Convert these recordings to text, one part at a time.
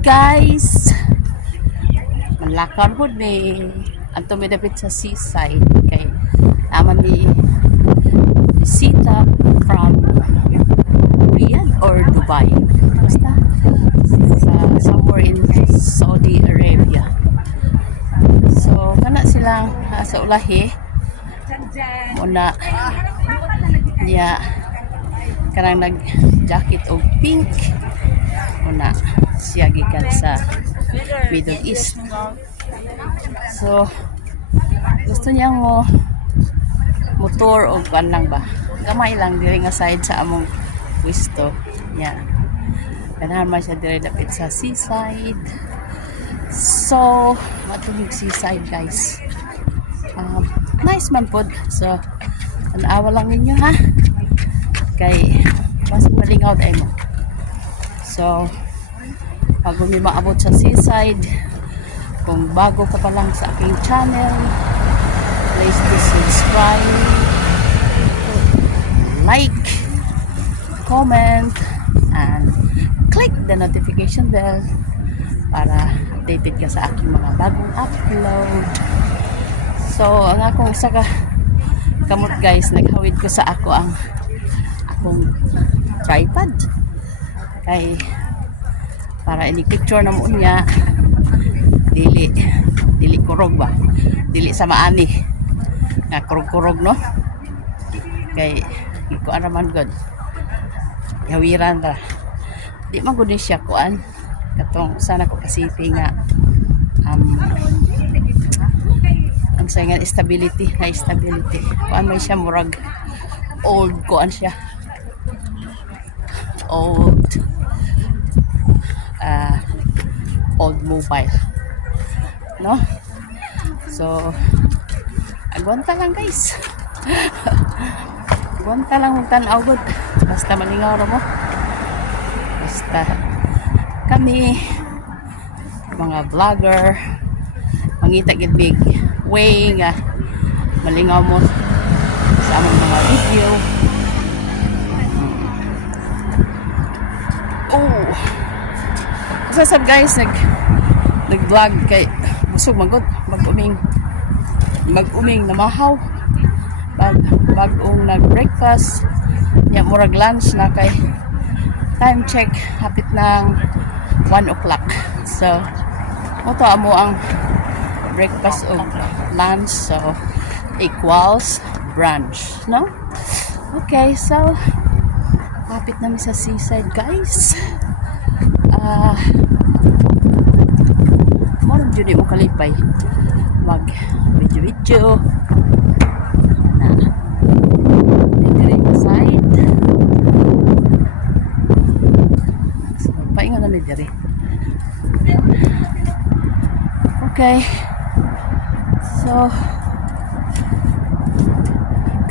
Guys, malakaw po ni ang tumidapit sa seaside kay naman ni Sita from Riyadh or Dubai, basta somewhere in Saudi Arabia. So kana silang sa ulahi muna niya kanang nag jacket og pink muna siya gikan sa Middle East. So gusto niya mo motor o kan lang ba, gamay lang diri nga side sa among wisto niya. Ganahan man siya diri dapit sa seaside. So matulog seaside guys. Nice man pod. So tanawa lang ninyo ha, kay mas malingaw ay mo. So bago mi maabot sa seaside, kung bago ka pa lang sa aking channel, please do subscribe, like, comment, and click the notification bell para updated ka sa aking mga bagong upload. So ang akong isa ka kamot guys, naghawid ko sa akong tripod kay para ini picture na mo niya dili kurog ba, dili sa maani nga kurog no, kay iko araman god hawiran ra di man gud siya kuan katong sana ko kasipi nga ang sayangan stability kuan may siya murag old kuan siya old mobile no. So agwanta lang guys agwanta lang tan-aw gud basta malingaw ra mo, basta kami mga vlogger mangita gid big way nga malingaw mo sa among mga video. Sasab guys, nag-vlog kay busog magod mag-uming na mahaw bagong nag-breakfast nya murag lunch na kay time check hapit ng 1 o'clock. So moto amo ang breakfast o lunch, so equals brunch no. Okay, so hapit na mi sa seaside guys. Morong jud mo kalipay mag video na diri sa side. So paingon na mi diri. Okay, so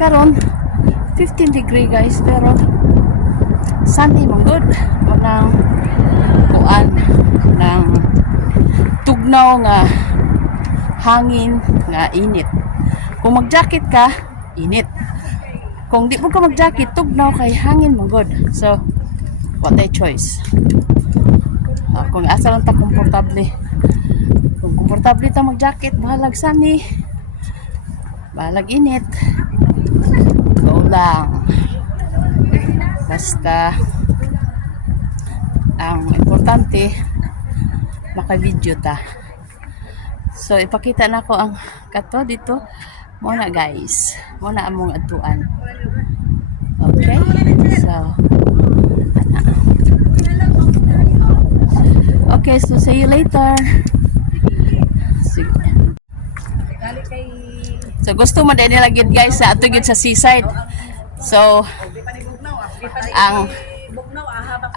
karon 15 degree guys, pero sunny man good manang kuan ng tugnaw nga hangin nga init. Kung mag-jacket ka, init. Kung di mo ka mag-jacket, tugnaw kay hangin man good. So what a choice. Kung asa lang ta komportable. Kung komportable ta mag-jacket, bahalag sunny, bahalag init, go lang. Basta ang importante maka-video ta. So ipakita na ko ang kato dito muna guys, muna among atuan. Okay, so okay, so see you later. Sige. So gusto mo din nila gid guys sa ato gid sa seaside. So ang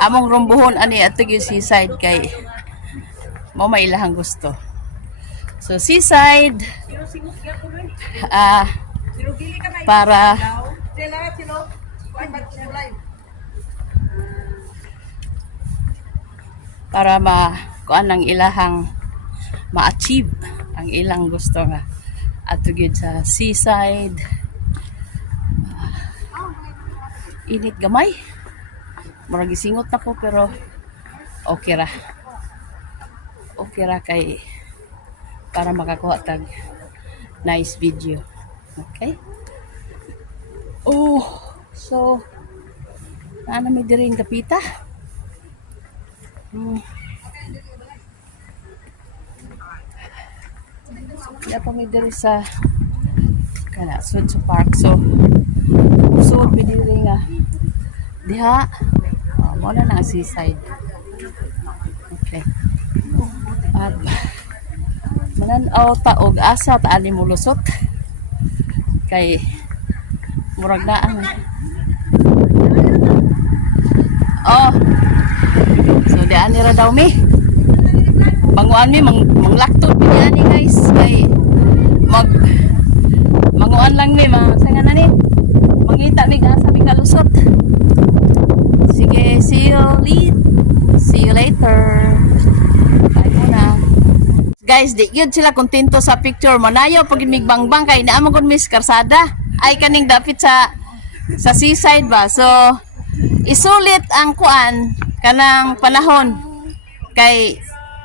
among rumbuhon ani ato gyud seaside kay mo mailahang gusto. So seaside para kuan ang ilahang ma-achieve ang ilang gusto nga ato gyud sa seaside. Init gamay. Murag gisingot na ko pero okay ra. okay ra kay para makakuha tag nice video. Okay? Oh, so ano may diri ang kapita? Kaya pa may diri sa kana sud sa park. So usod mi diri nga diha. Mo na ang seaside. Okay. At mananaw ta og asa ta ani mulusot kay murag na ang so di ani ra daw mi banguan mi manglaktot mi ani guys kay manguan lang mi sanga na ni mangita mi asa mi kalusot. Sige, see you later. Bye muna. Guys, di yun sila kontento sa picture. Manayo pag migbangbang kay naamo gud miss karsada. Ay kaning dapit sa seaside ba. So isulit ang kuan kanang panahon kay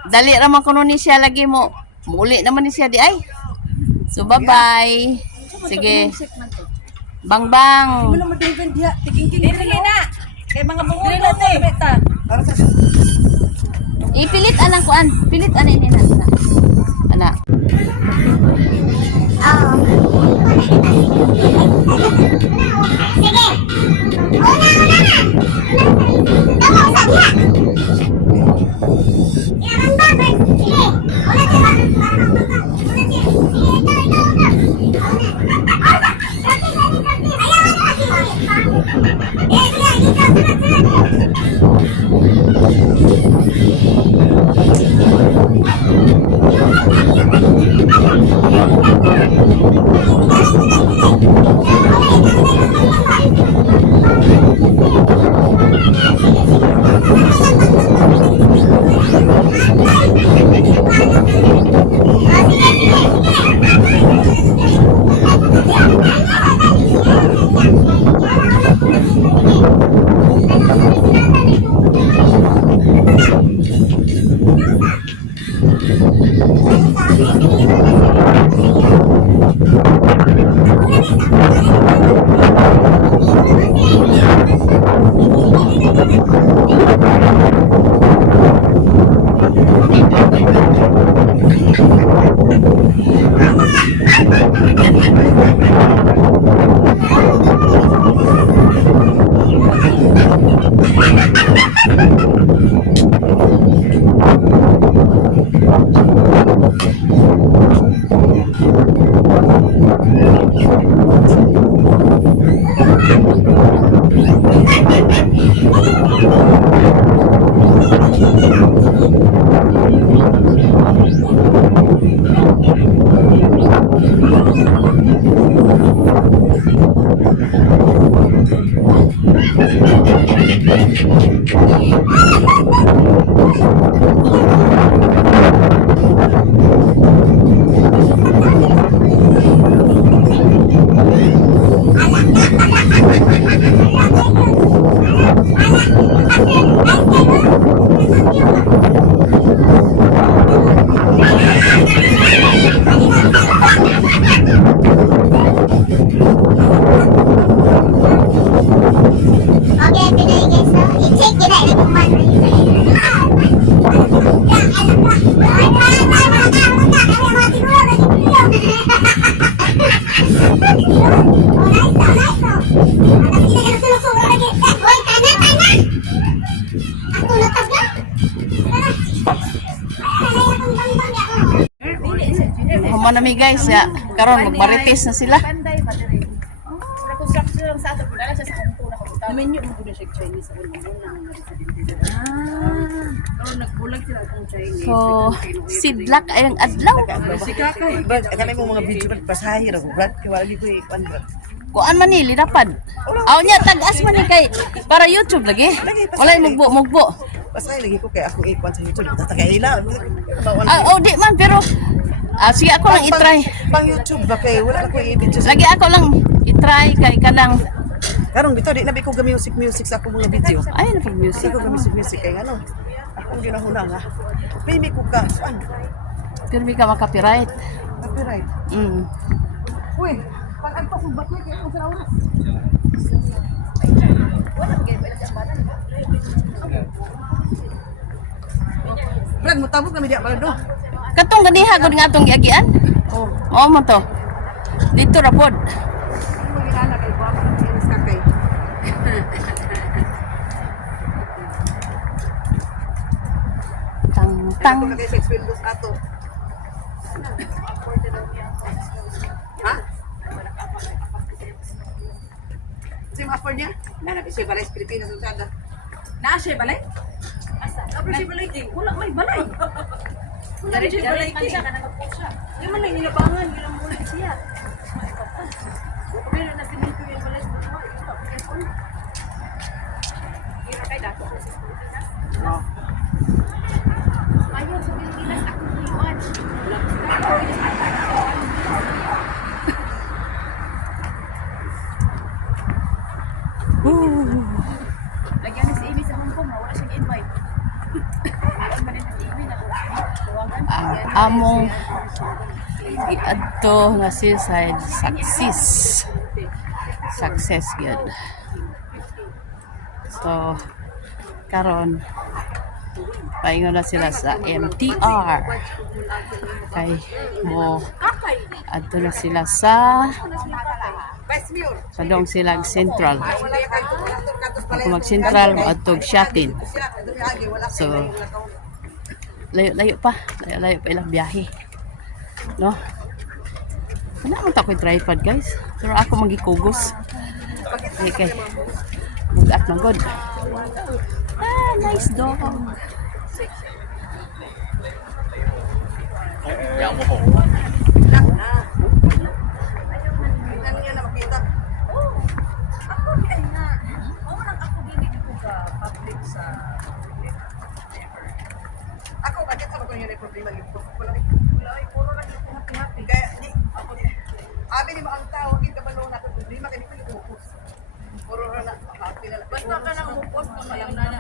dali ra man kuno ni siya lagi mo. Muli naman ni siya di ay. So bye-bye. Sige. Bangbang. Ano madunggan dia? Tingin na. Kay mga bungo natin. Para sa Ipilit anang kuan. Pilit ani ni na. Ana. Sige. Una na. Tama sa diha. Yan ba? Sige. Una diba? Una diba? Sige, Human na mi guys ya. Karon magmarites na sila. Menu mo gud siya Chinese ako nagbulag sila kung Chinese. So, sidlak ay ang adlaw. Brad, kanay mo mga video pasahir ako, Brad. Kaya wala ko ikwan, Brad. Kuan man ni linapad. Aw nya tagas man ni kay para YouTube lagi. Walay mugbo. Pasahir lagi ko kay ako ikwan sa YouTube. Tatagay nila. Oh di man pero sige ako lang i-try. Pang YouTube ba kay wala ko i-video. Lagi ako lang i-try kay kanang Karong bitaw di na ko ga music sa ako mga video. ay na pag music. Kasi ko ga music kay ano. Ako Kung ginahuna nga. Pimi ko ka. Saan? Pirmi ka makapiright. Copyright. Uy, pag-antos ng batay kayo kung saan oras. Brad, mutabog kami diya para do. Katong ganiha gud nga atong giagian. Oh, Oo mo to. Dito ra pod. ano mo ginana kay Papa? Inis ka kay. Tang tang. Ito na kay 6 windows ato. Ha? Same offer niya? Nanap siya balay sa Pilipinas usada. Naa siya balay? Asa? Kapag siya balay king. Wala may balay. Wala rin siya balay king. Yung man lang nilabangan. Yung lang muna siya. Pero na sinito yung balay sa mga. Ira kay dato. Oh. Ayaw sa Pilipinas. Ako niwan. Lagyan ni si Amy sa Hong Kong. Wala siyang invite. Alam ba rin na si Amy na tawagan? Ang among iadto nga seaside success gyud. So karon paingon na sila sa MTR kay mo adto na sila sa Vice Mayor. padong silang central. Wala yung kanto. Ako mag-central mo adtog Shatin. Siya, dumihagi. Wala So, kayo. layo pa ilang biyahe. No? Ano ang takoy tripod guys? Pero ako magikugos. Okay. Bugat man god. Ah, nice dog. Ano niya na makita? Ako kaya nga. Oo nang ako dili ko ka public sa Ako, bakit ako kung yun ay problema yung wala Wala, puro lang ako happy-happy. Kaya, di, ako, abi ni mo ang tao, hindi ka ba noon natin problema, kaya di ko yung focus. Puro na, happy na lang. Basta ka lang upos mo lang na na.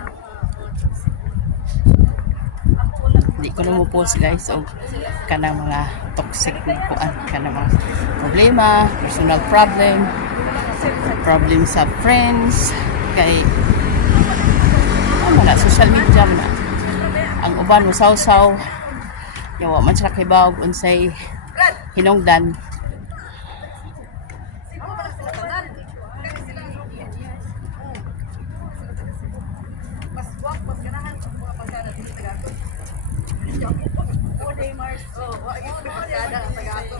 Hindi ko na mo post guys o kanang mga toxic na kuan, kanang mga problema, personal problem sa friends, kay ano na, social media mo na. Ang uban mo saw-saw, yawa man sila kay bawag unsay hinungdan. Mas wak, mas ganahan sa mga pagkada dito sa gato. Oh, day Mars. Oh, wak, yung pagkada sa gato.